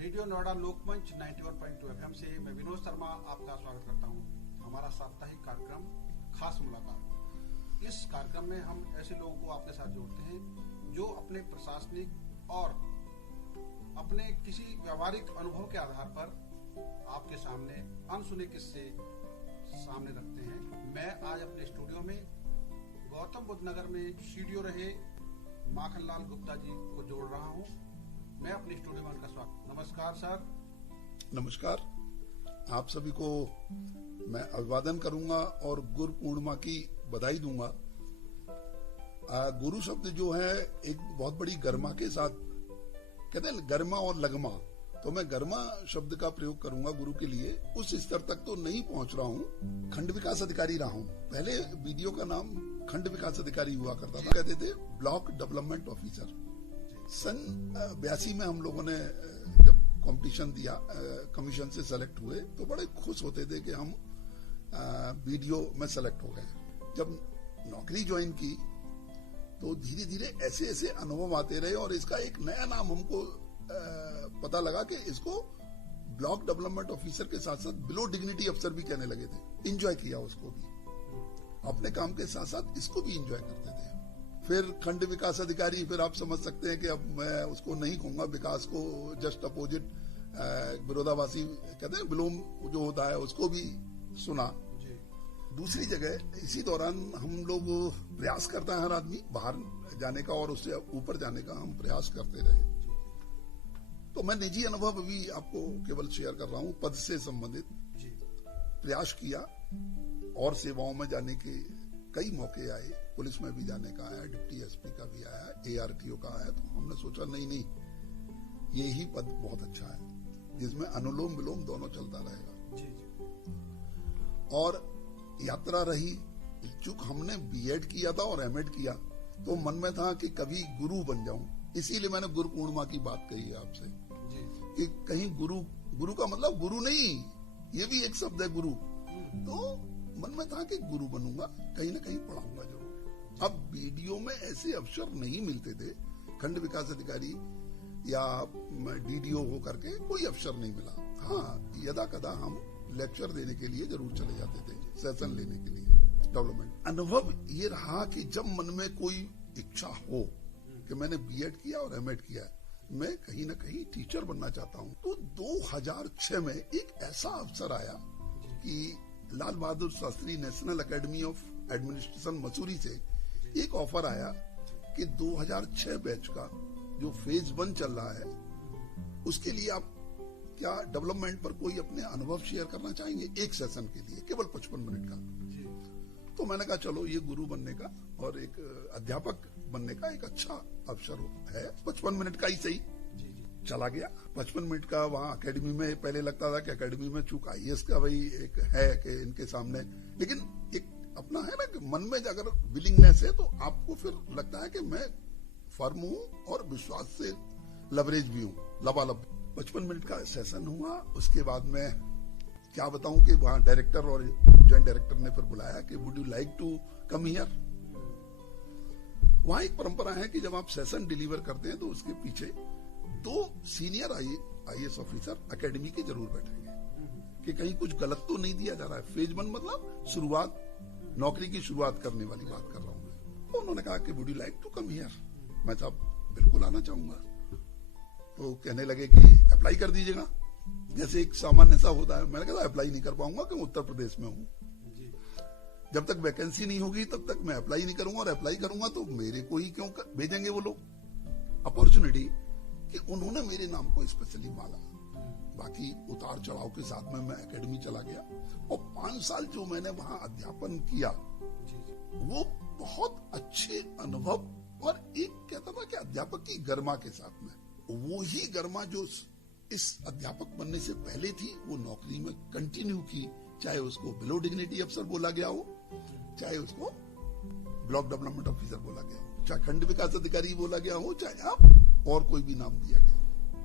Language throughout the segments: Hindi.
रेडियो नोएडा लोकमंच 91.2 एफएम से मैं विनोद शर्मा आपका स्वागत करता हूं। हमारा साप्ताहिक कार्यक्रम खास मुलाकात। इस कार्यक्रम में हम ऐसे लोगों को आपके साथ जोड़ते हैं जो अपने प्रशासनिक और अपने किसी व्यावहारिक अनुभव के आधार पर आपके सामने अनसुने किस्से सामने रखते हैं। मैं आज अपने स्टूडियो में गौतम बुद्ध नगर में सीडीओ रहे माखनलाल गुप्ता जी को जोड़ रहा हूं। मैं अपने स्टूडियो में उनका स्वागत। नमस्कार सर। नमस्कार। आप सभी को मैं अभिवादन करूंगा और गुरु पूर्णिमा की बधाई दूंगा। गुरु शब्द जो है एक बहुत बड़ी गरिमा के साथ कहते हैं, गरिमा और लगमा, तो मैं गरिमा शब्द का प्रयोग करूंगा गुरु के लिए। उस स्तर तक तो नहीं पहुंच रहा हूं, खंड विकास अधिकारी रहा हूं। पहले वीडियो का नाम खंड विकास अधिकारी हुआ करता था, कहते थे ब्लॉक डेवलपमेंट ऑफिसर। सन 82 में हम लोगों ने जब कंपटीशन दिया, कमीशन से सेलेक्ट हुए, तो बड़े खुश होते थे कि हम वीडियो में सेलेक्ट हो गए। जब नौकरी ज्वाइन की तो धीरे धीरे ऐसे ऐसे अनुभव आते रहे और इसका एक नया नाम हमको पता लगा कि इसको ब्लॉक डेवलपमेंट ऑफिसर के साथ साथ बिलो डिग्निटी अफसर भी कहने लगे थे। एंजॉय किया उसको भी, अपने काम के साथ साथ इसको भी एंजॉय करते थे। फिर खंड विकास अधिकारी, फिर आप समझ सकते हैं कि अब मैं उसको नहीं कहूंगा विकास को, जस्ट अपोजिट विरोधाभासी कहते हैं विलोम जो होता है, उसको भी सुना। दूसरी जगह इसी दौरान हम लोग प्रयास करता है हर आदमी बाहर जाने का और उससे ऊपर जाने का हम प्रयास करते रहे। तो मैं निजी अनुभव अभी आपको केवल शेयर कर रहा हूं। पद से संबंधित प्रयास किया और सेवाओं में जाने के कई मौके आए। पुलिस में भी जाने का आया, डिप्टी एसपी का भी आया, ARTO का आया। तो हमने सोचा नहीं ये ही पद बहुत अच्छा है जिसमें अनुलोम विलोम दोनों चलता रहेगा। और यात्रा रही। चूंकि हमने B.Ed किया था और M.Ed किया तो मन में था कि कभी गुरु बन जाऊं। इसीलिए मैंने गुरु पूर्णिमा की बात कही है आपसे कि कहीं गुरु का मतलब गुरु नहीं, ये भी एक शब्द है गुरु। तो मन में था कि गुरु बनूंगा, कहीं ना कहीं पढ़ाऊंगा जरूर। अब वीडियो में ऐसे अवसर नहीं मिलते थे। खंड विकास अधिकारी या DDO हो करके कोई अवसर नहीं मिला। हाँ, यदा कदा हम लेक्चर देने के लिए जरूर चले जाते थे, सेशन लेने के लिए डेवलपमेंट। अनुभव ये रहा कि जब मन में कोई इच्छा हो कि मैंने B.Ed किया और M.Ed किया, मैं कहीं ना कहीं टीचर बनना चाहता हूँ, तो 2006 में एक ऐसा अवसर आया कि Lal Bahadur Shastri national academy of administration Mussoorie से एक ऑफर आया कि 2006 बैच का जो फेज 1 चल रहा है, उसके लिए आप क्या डेवलपमेंट पर कोई अपने अनुभव शेयर करना चाहेंगे एक सेशन के लिए, केवल 55 मिनट का। तो मैंने कहा चलो ये गुरु बनने का और एक अध्यापक बनने का एक अच्छा अवसर है, 55 मिनट का ही सही। चला गया 55 मिनट का। वहाँ अकेडमी में पहले लगता था कि अकेडमी में चूक IAS का भाई एक है कि इनके सामने, लेकिन एक अपना है ना कि मन में अगर विलिंगनेस है तो आपको फिर लगता है कि मैं फर्म हूँ और विश्वास से लवरेज भी हूँ, लबालब। 55 मिनट का सेशन हुआ। उसके बाद में क्या बताऊं कि वहाँ डायरेक्टर और जॉइंट डायरेक्टर ने फिर बुलाया कि would you like to come here. वहाँ एक परंपरा है कि जब आप सेशन डिलीवर करते हैं तो उसके पीछे 2 सीनियर IAS ऑफिसर एकेडमी के जरूर बैठेंगे कि कहीं कुछ गलत तो नहीं दिया जा रहा है। फेज 1 मतलब शुरुआत, नौकरी की शुरुआत करने वाली बात कर रहा हूँ। तो उन्होंने कहा कि would you like to come here. मैं साहब बिल्कुल आना चाहूंगा। तो कहने लगे कि अप्लाई कर दीजिएगा, जैसे एक सामान्य सा होता है। मैंने कहा अप्लाई नहीं कर पाऊंगा क्योंकि उत्तर प्रदेश में हूँ। जब तक वैकेंसी नहीं होगी तब तक मैं अप्लाई नहीं करूंगा, और अप्लाई करूंगा तो मेरे को ही क्यों भेजेंगे वो लोग। अपॉर्चुनिटी कि उन्होंने मेरे नाम को स्पेशली माना। बाकी उतार चढ़ाव के साथ में मैं एकेडमी चला गया और 5 साल जो मैंने वहां अध्यापन किया वो बहुत अच्छे अनुभव और एक कहता था कि अध्यापक की गरिमा के साथ में, वो ही गरिमा जो इस अध्यापक बनने से पहले थी वो नौकरी में कंटिन्यू की। चाहे उसको बिलो डिग्निटी अफसर बोला गया हो, चाहे उसको ब्लॉक डेवलपमेंट ऑफिसर बोला गया हो, चाहे खंड विकास अधिकारी बोला गया हो, चाहे आप और कोई भी नाम दिया गया।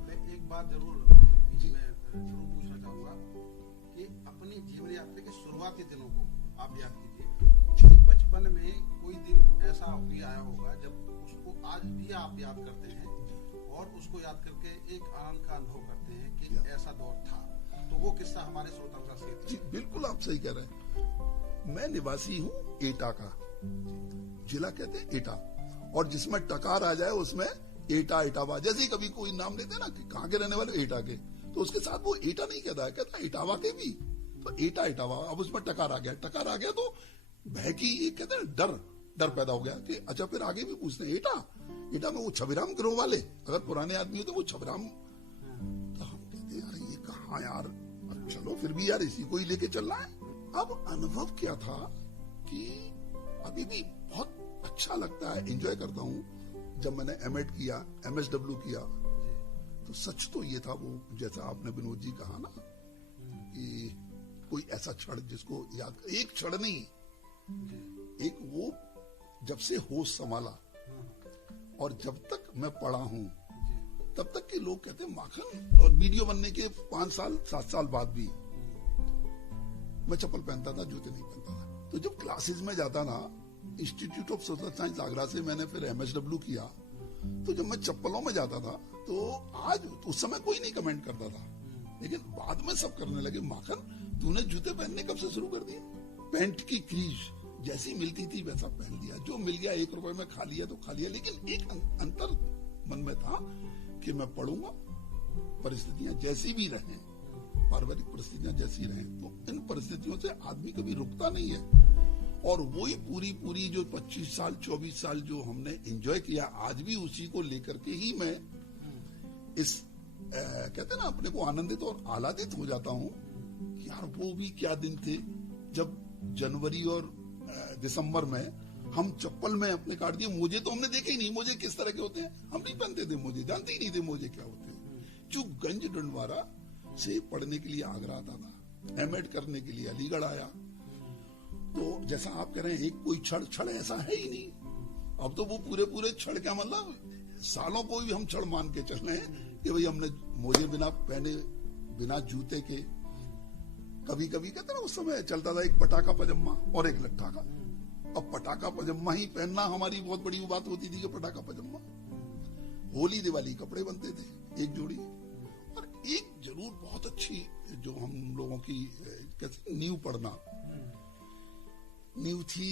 मैं एक बात जरूर पूछना चाहूंगा कि अपनी जीवन यात्रा के शुरुआती दिनों को आप याद कीजिए। बचपन में कोई दिन ऐसा भी आया होगा जब उसको आज भी आप याद करते हैं और उसको याद करके एक आनंद का अनुभव करते हैं कैसा दौर था, तो वो किस्सा हमारे श्रोताओं का शेयर जी बिल्कुल आप सही कह रहे हैं। मैं निवासी हूँ एटा का, जिला कहते हैं एटा, और जिसमें टकार आ जाए उसमें एटा इटावा, जैसे ही कभी कोई नाम लेते हैं ना कि कहाँ के रहने वाले, एटा के, तो उसके साथ वो एटा नहीं कहता है, कहता इटावा के भी, तो एटा इटावा। अब उसमें टकार आ गया तो भय की कहते हैं डर पैदा हो गया कि अच्छा फिर आगे भी पूछते हैं एटा में वो छबीराम गिरोह वाले, अगर पुराने आदमी हो तो वो छबीराम, तो हम कहते यार ये कहाँ यार, अब चलो फिर भी यार इसी को ही लेके चलना है। अब अनुभव क्या था कि अभी भी बहुत अच्छा लगता है, एंजॉय करता हूँ। जब मैंने एमएड किया, एमएसडब्ल्यू किया, तो सच तो ये था वो जैसा आपने विनोद जी कहा ना कि कोई ऐसा क्षण जिसको याद, एक क्षण नहीं, एक वो जब से होश संभाला और जब तक मैं पढ़ा हूं तब तक के लोग कहते हैं माखन, और वीडियो बनने के 5 साल 7 साल बाद भी मैं चप्पल पहनता था, जूते नहीं पहनता था। तो जब क्लासेस में जाता ना, institute of social science Agra से मैंने फिर एमएसडब्ल्यू किया, तो जब मैं चप्पलों में जाता था तो आज उस समय कोई नहीं कमेंट करता था, लेकिन बाद में सब करने लगे, माखन तूने जूते पहनने कब से शुरू कर दिए, पैंट की क्रीज जैसी मिलती थी वैसा पहन लिया, जो मिल गया 1 रुपए में खा लिया तो खा लिया। लेकिन एक अंतर मन में था कि मैं पढ़ूंगा, परिस्थितियां जैसी भी रहें, पारिवारिक परिस्थितियां जैसी रहें, तो इन परिस्थितियों से आदमी कभी रुकता नहीं है। और वही पूरी जो 25 साल 24 साल जो हमने एंजॉय किया, आज भी उसी को लेकर के ही मैं इस कहते ना अपने को आनंदित और आह्लादित हो जाता हूँ कि यार वो भी क्या दिन थे जब जनवरी और दिसंबर में हम चप्पल में अपने काट दिए। मोजे तो हमने देखे ही नहीं, मोजे किस तरह के होते हैं हम नहीं पहनते थे, मोजे जानते ही नहीं थे मोजे क्या होते हैं। जो गंज डंडवारा से पढ़ने के लिए आगरा आता था, एमएड करने के लिए अलीगढ़ आया, तो जैसा आप कह रहे हैं एक कोई क्षण ऐसा है ही नहीं। अब तो वो पूरे क्षण क्या मतलब सालों को भी हम क्षण मान के चल रहे हैं कि भाई हमने मोजे बिना पहने, बिना जूते के, कभी कहते ना उस समय चलता था एक पटाखा पजामा और एक लट्ठा का। अब पटाखा पजामा ही पहनना हमारी बहुत बड़ी बात होती थी कि पटाखा पजामा। होली दिवाली कपड़े बनते थे एक जोड़ी। और एक जरूर बहुत अच्छी जो हम लोगों की कैसे नींव पढ़ना नींव थी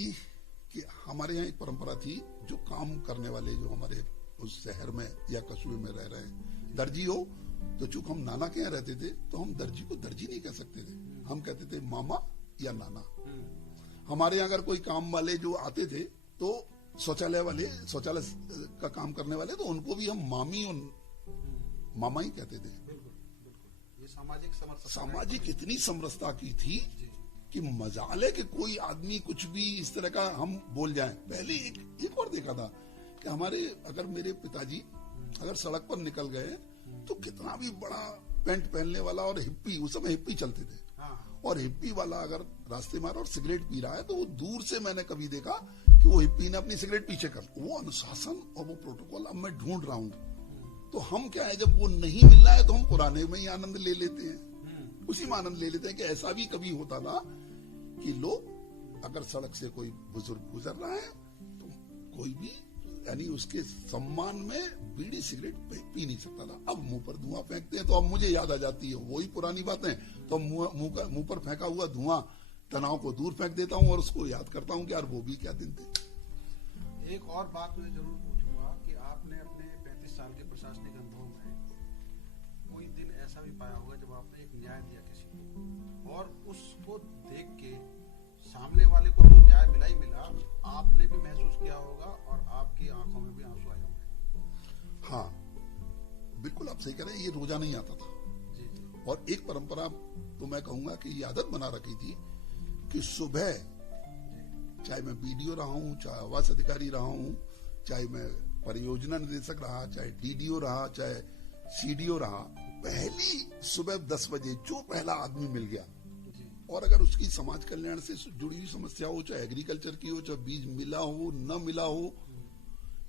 कि हमारे यहाँ एक परंपरा थी, जो काम करने वाले जो हमारे उस शहर में या कस्बे में रह रहे हैं, दर्जी हो तो चूंकि हम नाना के यहाँ रहते थे तो हम दर्जी को दर्जी नहीं कह सकते थे, हम कहते थे मामा या नाना। हमारे यहाँ अगर कोई काम वाले जो आते थे तो शौचालय का काम करने वाले, तो उनको भी हम मामी और मामा ही कहते थे। ये सामाजिक इतनी समरसता की थी कि मजाल है कि कोई आदमी कुछ भी इस तरह का हम बोल जाएं। पहले एक और देखा था कि हमारे अगर मेरे पिताजी अगर सड़क पर निकल गए तो कितना भी बड़ा पैंट पहनने वाला और हिप्पी, उस समय हिप्पी चलते थे, और हिप्पी वाला अगर रास्ते में और सिगरेट पी रहा है तो वो दूर से मैंने कभी देखा कि वो हिप्पी ने अपनी सिगरेट पीछे कर, वो अनुशासन और वो प्रोटोकॉल अब मैं ढूंढ रहा हूँ। तो हम क्या है, जब वो नहीं मिल रहा है तो हम पुराने में ही आनंद ले लेते हैं, उसी में आनंद ले लेते हैं। कि ऐसा भी कभी होता था कि लोग अगर सड़क से कोई बुजुर्ग गुजर रहा है तो कोई भी यानी उसके सम्मान में बीड़ी सिगरेट पी नहीं सकता था। अब मुंह पर धुआं फेंकते हैं तो अब मुझे याद आ जाती है वही पुरानी बातें, तो मुंह पर फेंका हुआ धुआं तनाव को दूर फेंक देता हूँ और उसको याद करता हूँ कि यार वो भी क्या दिन थे। एक और बात मैं जरूर पूछूंगा कि आपने अपने 35 साल के प्रशासनिक अनुभव में कोई दिन ऐसा भी पाया होगा जब आपने एक न्याय दिया किसी को और उसको देख के सामने वाले को तो न्याय मिला ही मिला, आपने भी महसूस किया होगा और आपकी आंखों में भी आंसू आए होंगे। हाँ बिल्कुल आप सही कह रहे हैं, ये रोजाना ही आता था। जी। और एक परंपरा तो मैं कहूंगा कि ये आदत बना रखी थी कि सुबह चाहे मैं बीडीओ रहा हूँ, चाहे आवास अधिकारी रहा हूँ, चाहे मैं परियोजना निदेशक रहा, चाहे डीडीओ रहा, चाहे सीडीओ रहा, पहली सुबह 10 बजे जो पहला आदमी मिल गया और अगर उसकी समाज कल्याण से जुड़ी हुई समस्या हो, चाहे एग्रीकल्चर की हो, चाहे बीज मिला हो न मिला हो,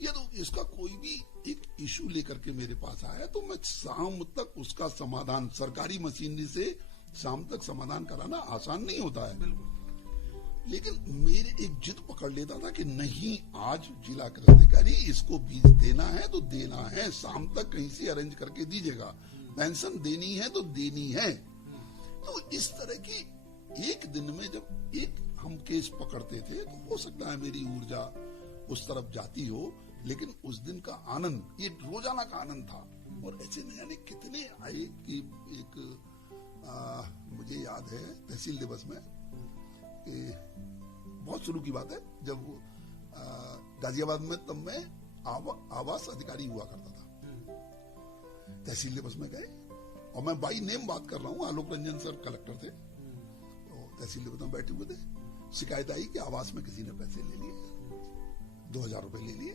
या तो इसका कोई भी एक इशू लेकर के मेरे पास आया तो मैं शाम तक उसका समाधान, सरकारी मशीनरी से शाम तक समाधान कराना आसान नहीं होता है, लेकिन मेरे एक जिद पकड़ लेता था कि नहीं, आज जिला कृषि अधिकारी इसको बीज देना है तो देना है, शाम तक कहीं से अरेंज करके दीजिएगा। पेंशन देनी है तो देनी है। तो इस तरह की एक दिन में जब एक हम केस पकड़ते थे तो हो सकता है मेरी ऊर्जा उस तरफ जाती हो, लेकिन उस दिन का आनंद ये रोजाना का आनंद था। और ऐसे न जाने कितने आए कि एक मुझे याद है तहसील दिवस में कि बहुत शुरू की बात है, जब गाजियाबाद में तब मैं आवास अधिकारी हुआ करता था। तहसील दिवस में गए और मैं बाई नेम बात कर रहा हूँ, आलोक रंजन सर कलेक्टर थे, तो तहसील दिवस में बैठे हुए थे। शिकायत आई कि आवास में किसी ने पैसे ले लिए, 2000 रुपए ले लिए।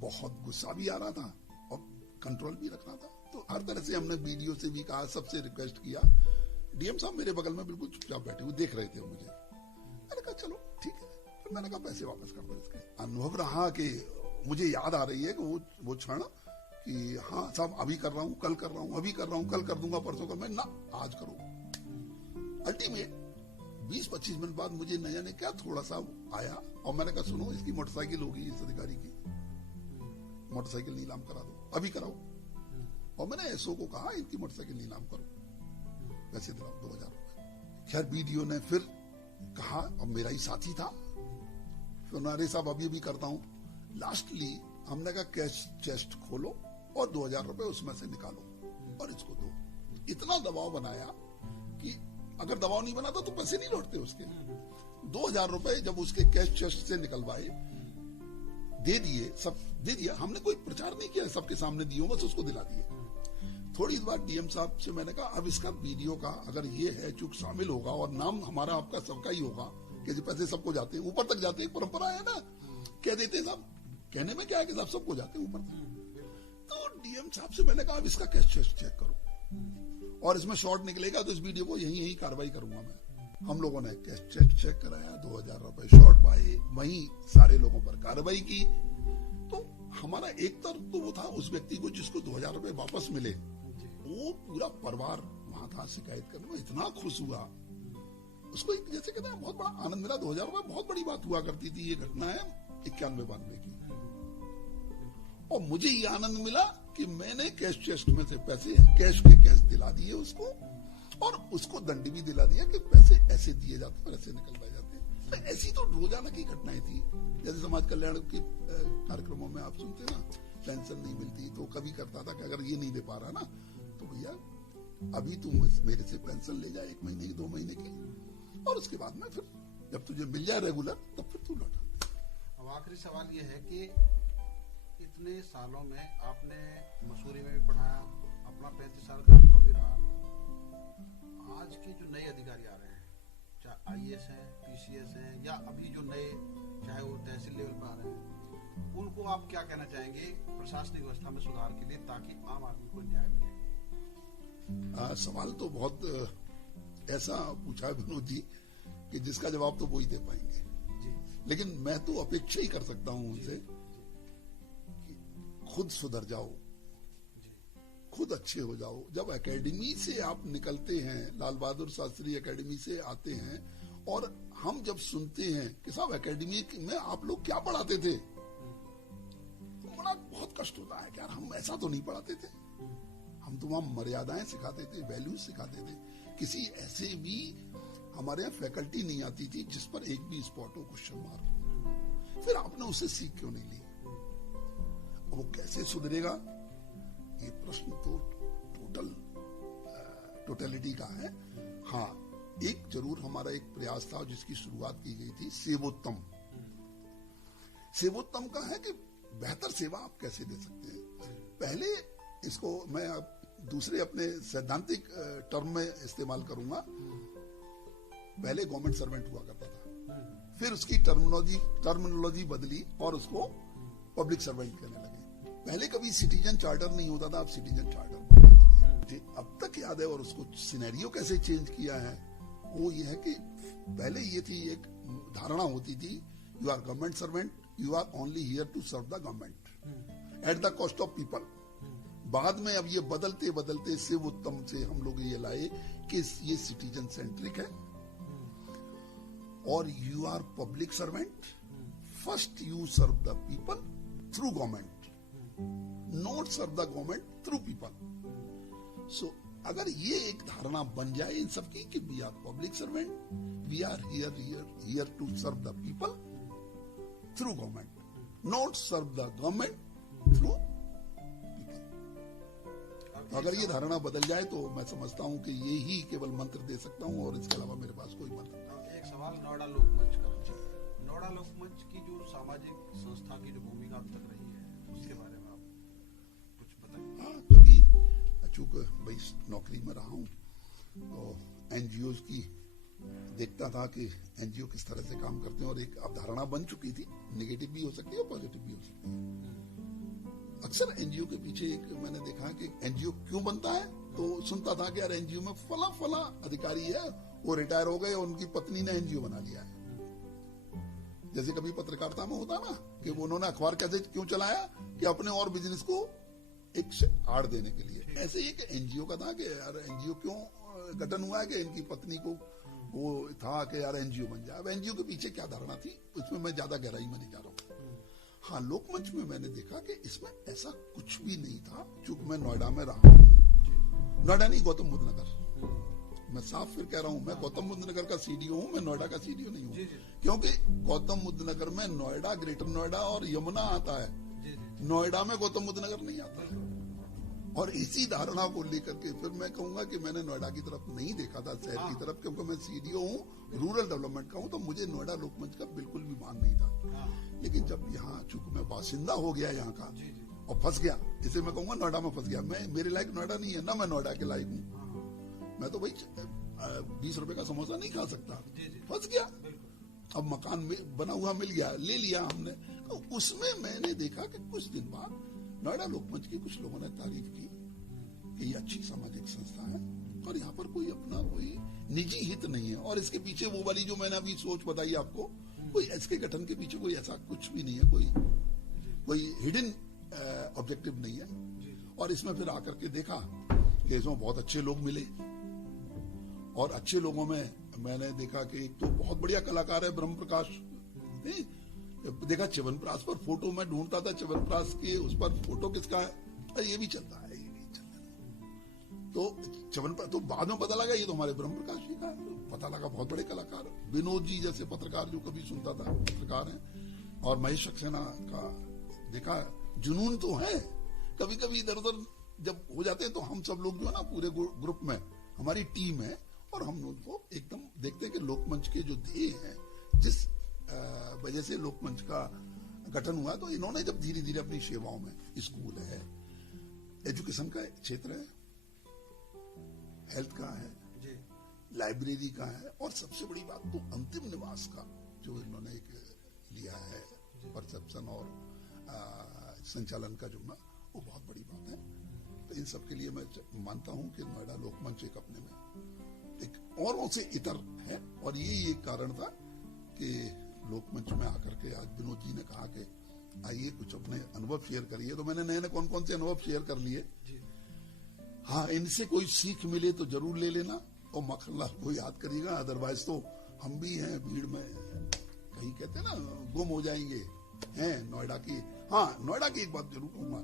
बहुत गुस्सा भी आ रहा था और कंट्रोल भी रखना था। तो हर तरह से हमने वीडियो से भी कहा, सबसे रिक्वेस्ट किया। डीएम साहब मेरे बगल में बिल्कुल चुपचाप बैठे हुए देख रहे थे मुझे। मैंने कहा चलो ठीक है, फिर मैंने कहा पैसे वापस कर दो। इसके अनुभव रहा कि मुझे याद आ रही है कि वो क्षण कि हाँ साहब अभी कर रहा हूँ, कल कर रहा हूँ, अभी कर रहा हूँ, कल कर दूंगा, परसों कर, मैं ना आज करो। अल्टीमेट 20-25 मिनट बाद मुझे न जाने क्या थोड़ा सा आया और मैंने कहा सुनो इसकी मोटरसाइकिल होगी, इस अधिकारी की मोटरसाइकिल नीलाम करा दो, अभी कराओ। और मैंने एसओ को कहा इनकी मोटरसाइकिल नीलाम करो, पैसे दिलाओ 2000 रुपए। खैर बीडीओ ने फिर कहा, और मेरा ही साथी था, फिर अरे साहब अभी भी करता हूं। लास्टली हमने कहा कैश चेस्ट खोलो और 2000 रुपए उसमें से निकालो और इसको दो। इतना दबाव बनाया कि अगर दबाव नहीं बनाता तो पैसे नहीं लौटते उसके। 2000 रुपए जब उसके कैश चेस्ट से निकलवाए, दे दिए, सब दे दिया। हमने कोई प्रचार नहीं किया, सबके सामने दिए, बस उसको दिला दिए। थोड़ी देर बाद डीएम साहब से मैंने कहा अब इसका वीडियो का अगर ये है चूक शामिल होगा और नाम हमारा आपका सबका ही होगा कि जो पैसे सबको जाते हैं, ऊपर तक जाते हैं, परंपरा है ना, कह देते हैं साहब, कहने में क्या है कि साहब सबको जाते हैं ऊपर तक। तो डीएम साहब से मैंने कहा अब इसका कैश चेक करो और इसमें शॉर्ट निकलेगा तो इस वीडियो को यही कार्रवाई करूंगा मैं। हम लोगों ने कैश चेक कराया, 2000 रुपए शॉर्ट पाए, वहीं सारे लोगों पर कार्रवाई की। तो हमारा एक तरफ तो वो था उस व्यक्ति को जिसको 2000 रुपए वापस मिले, वो पूरा परिवार वहां था शिकायत करने में, इतना खुश हुआ। उसको जैसे कहते हैं बहुत बड़ा आनंद मिला। 2000 रुपए बहुत बड़ी बात हुआ करती थी। ये घटना है 91-92 की। और मुझे ये आनंद मिला कि मैंने कैश चेस्ट में से पैसे कैश के कैश दिला दिए उसको, और उसको दंड भी दिला दिया कि पैसे ऐसे दिए जाते और ऐसे निकलवाए जाते हैं। तो ऐसी तो रोजाना की घटनाएं थी। जैसे समाज कल्याण के कार्यक्रमों में आप सुनते ना, पेंशन नहीं मिलती तो कभी करता था कि अगर ये नहीं दे पा रहा ना तो भैया अभी तुम मेरे से पेंशन ले जा 1 महीने की, 2 महीने की, और उसके बाद में फिर जब तुझे मिल जाए रेगुलर तब फिर तू लौटा। अब आखिरी सवाल ये है कि इतने सालों में आपने मसूरी में भी पढ़ाया, अपना 35 साल का अनुभव भी रहा। आज के जो नए अधिकारी आ रहे हैं, चाहे आईएएस हैं, पीसीएस हैं, या अभी जो नए चाहे वो तहसील लेवल पर आ रहे हैं, उनको आप क्या कहना चाहेंगे प्रशासनिक व्यवस्था में सुधार के लिए ताकि आम आदमी को न्याय मिले? सवाल तो बहुत ऐसा पूछा है विनोद जी कि जिसका जवाब तो वो ही दे पाएंगे जी। लेकिन मैं तो अपेक्षा ही कर सकता हूं उनसे कि खुद सुधर जाओ, खुद अच्छे हो जाओ। जब एकेडमी से आप निकलते हैं, लाल बहादुर शास्त्री एकेडमी से आते हैं, और हम जब सुनते हैं कि साहब एकेडमी में आप लोग क्या पढ़ाते थे, तो बड़ा बहुत कष्ट होता है कि यार हम ऐसा तो नहीं पढ़ाते थे। हम तो वहां मर्यादाएं सिखाते थे, वैल्यूज सिखाते थे। किसी ऐसे भी हमारे यहाँ फैकल्टी नहीं आती थी जिस पर एक भी स्पॉट हो, क्वेश्चन मार्क। फिर आपने उसे सीख क्यों नहीं ली? वो कैसे सुधरेगा, ये प्रश्न तो टोटलिटी का है। हाँ, एक जरूर हमारा एक प्रयास था जिसकी शुरुआत की गई थी, सेवोत्तम। सेवोत्तम का है कि बेहतर सेवा आप कैसे दे सकते हैं। पहले इसको मैं दूसरे अपने सैद्धांतिक टर्म में इस्तेमाल करूंगा। पहले गवर्नमेंट सर्वेंट हुआ करता था, फिर उसकी टर्मिनोलॉजी बदली और उसको पब्लिक सर्वेंट कहने लगे। पहले कभी सिटीजन चार्टर नहीं होता था, अब सिटीजन चार्टर बनने लगे। अब तक याद है, और उसको सिनेरियो कैसे चेंज किया है वो ये है कि पहले ये थी, एक धारणा होती थी, you are government servant, you are only here to serve the government at the cost of people. बाद में अब ये बदलते बदलते सेवोत्तम से हम लोग ये लाए कि ये सिटीजन सेंट्रिक है, और you are public servant, first you serve the people through government, not serve the government through people. So अगर ये एक धारणा बन जाए इन सबकी कि we are public servant, we are here to serve the people through government, not serve the government through people. अगर ये धारणा बदल जाए तो मैं समझता हूं कि ये ही केवल मंत्र दे सकता हूं और इसके अलावा मेरे पास कोई मंत्र नहीं। एक सवाल नोएडा लोकमंच का। नोएडा लोकमंच की जो सामाजिक संस्था की जो भूमिका अब तक रही है उसके बारे में आप कुछ बताइए। हाँ, क्योंकि चूंकि भाई नौकरी में रहा हूँ तो एनजीओ की देखता था कि एनजीओ किस तरह से काम करते हैं और एक अवधारणा बन चुकी थी, नेगेटिव भी हो सकती है और पॉजिटिव भी हो सकती है। अक्सर एनजीओ के पीछे एक मैंने देखा कि एनजीओ क्यों बनता है, तो सुनता था कि यार एनजीओ में फला अधिकारी है, वो रिटायर हो गए और उनकी पत्नी ने एनजीओ बना लिया है। जैसे कभी पत्रकारिता में होता ना कि उन्होंने अखबार कैसे क्यों चलाया कि अपने और बिजनेस को एक आड़ देने के लिए। ऐसे ही एक एनजीओ का था कि यार एनजीओ क्यों गठन हुआ है कि इनकी पत्नी को वो था कि यार एनजीओ बन जाए। अब एनजीओ के पीछे क्या धारणा थी उसमें मैं ज्यादा गहराई में नहीं जा रहा हूँ। हाँ, लोकमंच में मैंने देखा कि इसमें ऐसा कुछ भी नहीं था। चूंकि मैं नोएडा में रहा हूँ, नोएडा नहीं गौतम बुद्ध नगर, मैं साफ फिर कह रहा हूँ, मैं गौतम बुद्ध नगर का सीडीओ हूँ, मैं नोएडा का सीडीओ नहीं हूँ। क्योंकि गौतम बुद्ध नगर में नोएडा, ग्रेटर नोएडा और यमुना आता है, नोएडा में गौतम बुद्ध नगर नहीं आता है। और इसी धारणा को लेकर के फिर मैं कहूंगा कि मैंने नोएडा की तरफ नहीं देखा था, शहर की तरफ, क्योंकि मैं सीडीओ हूँ, रूरल डेवलपमेंट का हूँ, तो मुझे नोएडा लोकमंच का बिल्कुल भी मान नहीं था। लेकिन जब यहाँ चूंकि मैं बासिंदा हो गया यहाँ का और फंस गया, इसे मैं कहूंगा नोएडा में फंस गया, मैं मेरे लायक नोएडा नहीं है ना, मैं नोएडा के लायक हूँ। मैं तो भाई 20 रुपए का समोसा नहीं खा सकता, फंस गया। अब मकान बना हुआ मिल गया, ले लिया हमने। तो उसमें मैंने देखा कि कुछ दिन बाद नोएडा लोकमंच की कुछ लोगों ने तारीफ की कि ये अच्छी सामाजिक संस्था है और यहाँ पर कोई अपना कोई निजी हित नहीं है। और इसके पीछे वो वाली जो मैंने अभी सोच बताई आपको, कोई इसके गठन के पीछे कोई ऐसा कुछ भी नहीं है, कोई हिडन ऑब्जेक्टिव नहीं है। और इसमें फिर आकर के देखा कि इसमें बहुत अच्छे लोग मिले और अच्छे लोगों में मैंने देखा कि एक तो बहुत बढ़िया कलाकार है ब्रह्म प्रकाश, देखा च्यवनप्राश पर फोटो मैं ढूंढता था, च्यवनप्राश के उस पर फोटो किसका है, अरे ये भी चलता है, ये भी चलता है। तो च्यवनप्राश तो बाद में पता लगा ये तो हमारे ब्रह्म प्रकाश जी का है, पता लगा बहुत बड़े कलाकार। विनोद जी जैसे पत्रकार जो कभी सुनता था पत्रकार हैं, और महेश सक्सेना का देखा जुनून तो है। कभी कभी इधर उधर जब हो जाते हैं तो हम सब लोग जो है ना पूरे ग्रुप में हमारी टीम है और हम उनको एकदम देखते हैं कि लोकमंच के जो ध्येय हैं, जिस वजह से लोकमंच का गठन हुआ, तो इन्होंने जब धीरे धीरे अपनी सेवाओं में स्कूल है, एजुकेशन का क्षेत्र है, हेल्थ का है, लाइब्रेरी का है, और सबसे बड़ी बात तो अंतिम निवास का जो इन्होंने एक लिया है परसेप्शन और संचालन का जो ना, वो बहुत बड़ी बात है। तो इन सब के लिए मैं मानता हूं कि नोएडा लोकमंच एक अपने में एक औरों से इतर है। और यही एक कारण था कि लोकमंच में आकर के आज विनोद जी ने कहा कि आइए कुछ अपने अनुभव शेयर करिए, तो मैंने नए कौन कौन से अनुभव शेयर कर लिए। हाँ, इनसे कोई सीख मिले तो जरूर ले लेना और मक्खनलाल को याद करिएगा, अदरवाइज तो हम भी हैं भीड़ में, कहीं कहते हैं ना गुम हो जाएंगे हैं नोएडा की। हाँ, नोएडा की एक बात जरूर कहूंगा,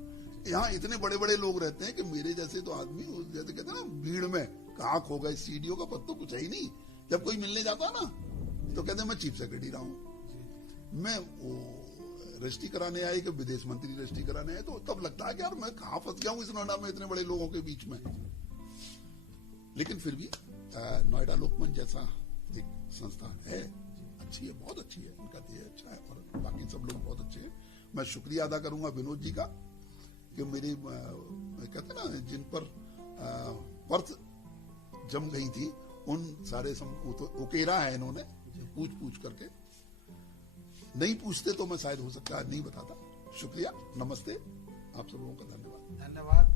यहाँ इतने बड़े बड़े लोग रहते हैं कि मेरे जैसे तो आदमी जैसे कहते हैं ना भीड़ में कहाँ खो गए, सीडीओ का पद तो कुछ है ही नहीं। जब कोई मिलने जाता ना तो कहते हैं मैं चीफ सेक्रेटरी रहा हूँ, मैं वो रजिस्ट्री कराने आए कि विदेश मंत्री रजिस्ट्री कराने आए, तो तब लगता है कि यार मैं कहाँ फंस गया हूँ इस नोएडा में इतने बड़े लोगों के बीच में। लेकिन फिर भी नोएडा लोकमंच जैसा एक संस्था है, अच्छी है, बहुत अच्छी है, उनका ध्येय अच्छा है और बाकी सब लोग बहुत अच्छे हैं। मैं शुक्रिया अदा करूंगा विनोद जी का कि मेरी कहते ना जिन पर पर्थ जम गई थी उन सारे उकेरा है इन्होंने पूछ करके। नहीं पूछते तो मैं शायद हो सकता है नहीं बताता। शुक्रिया, नमस्ते, आप सब लोगों का धन्यवाद।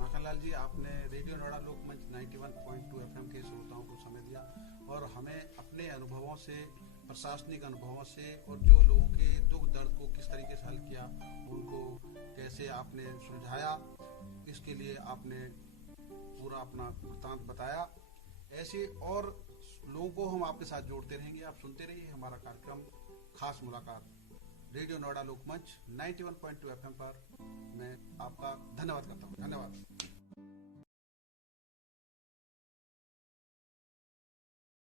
मक्खनलाल जी, आपने रेडियो नोएडा लोकमंच 91.2 FM के श्रोताओं को समय दिया और हमें अपने अनुभवों से, प्रशासनिक अनुभवों से और जो लोगों के दुख दर्द को किस तरीके से हल किया, उनको कैसे आपने सुलझाया, इसके लिए आपने पूरा अपना वृत्तांत बताया। ऐसे और लोगों को हम आपके साथ जोड़ते रहेंगे। आप सुनते रहिए हमारा कार्यक्रम खास मुलाकात रेडियो नोएडा लोकमंच 91.2 FM पर। मैं आपका धन्यवाद करता हूँ। धन्यवाद।